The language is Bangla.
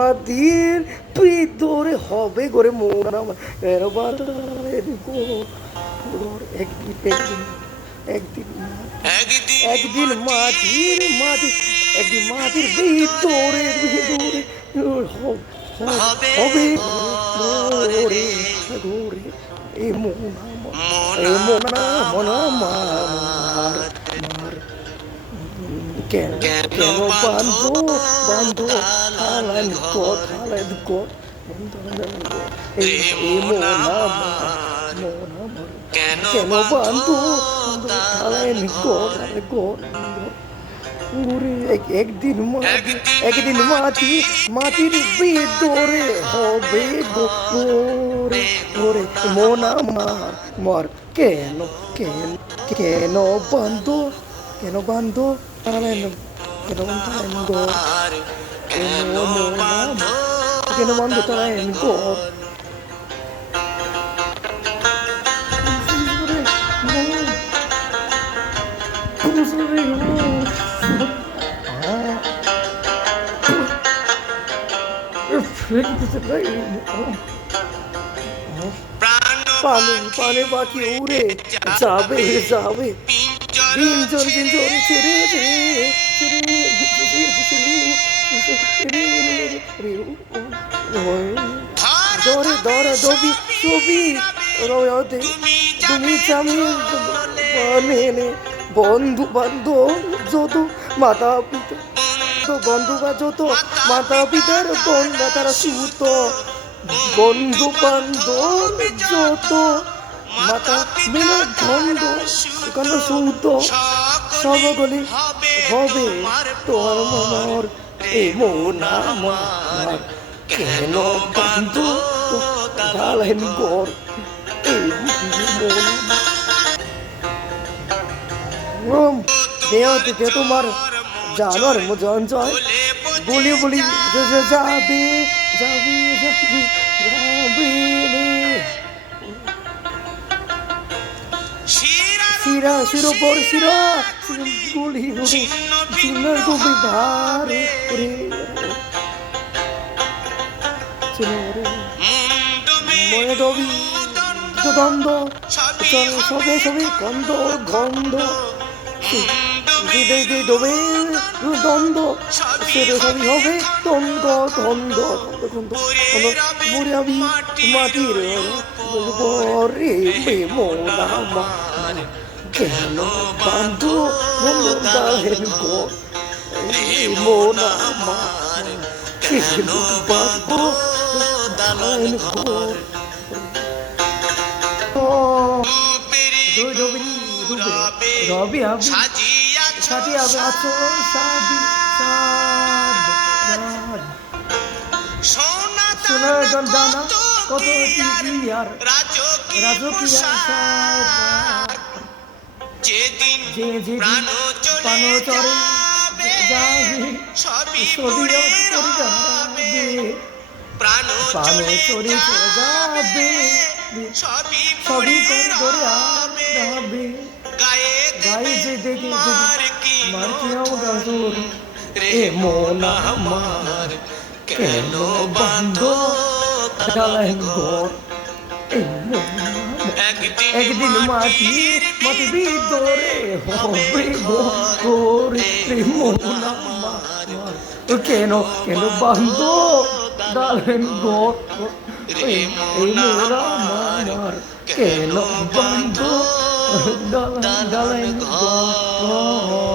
মাটির ভিতরে হবে করে মন আমার একদিন একদিন মাটির একদিন মাটির ভিতরে হবে ঘরে ঘরে এ মনা মার কেন কেন বান্ধো থালান কো এই মনা কেন বান্ধো থালান কো একদিন মাটির ভিতরে হবে গোরে গোরে মোনা মার কেন কেন কেন বান্ধো কেন বান্ধো তারা গো পানে পাখি উড়ে যাবে তিনজন ছেড়ে ধরে দবি ছবি তুমি বন্ধু বান্ধব যত মাতা পিতা বন্ধু বা যত মাতা পিতার কন্যা তারা সুত বন্ধু বান্ধব যত মাতা মিলে ধন্দ এখানে সুত সবগুলি হবে তোর মনর এ মোনা মার কেন বান্ধব গালেন গর এই দেহ তোমার জানোয়ার মজন জয় বলি যাবে শিরোপর গুলি চিন্নার গুলি ধারে মনে দবি দ্বন্দ্ব সবে গন্ধ ডোবে দ্বন্দ্ব সেটা সবই হবে দ্বন্দ্ব মুড়াবি মাটির পরে মোনা কেন বান্ধব দাহেন গো মোনা কেন বান্ধব দাহেন গো রবি সাথী হবে আছো সোনার দানা কত আর রাজকীয় যেদিন প্রাণ চরে যাবে প্রাণ চরে যাবে সবই করে আসবে গায়ে যে দেখে মার কি গাজর এ মোনা মার কেন বান্ধো ডালেন ঘর একদিন মাটির ভিতরে হবে ঘরে মোনা মার কেন বান্ধো ডালেন ঘর এই মোনা মার কেন বান্ধো ডালেন ঘর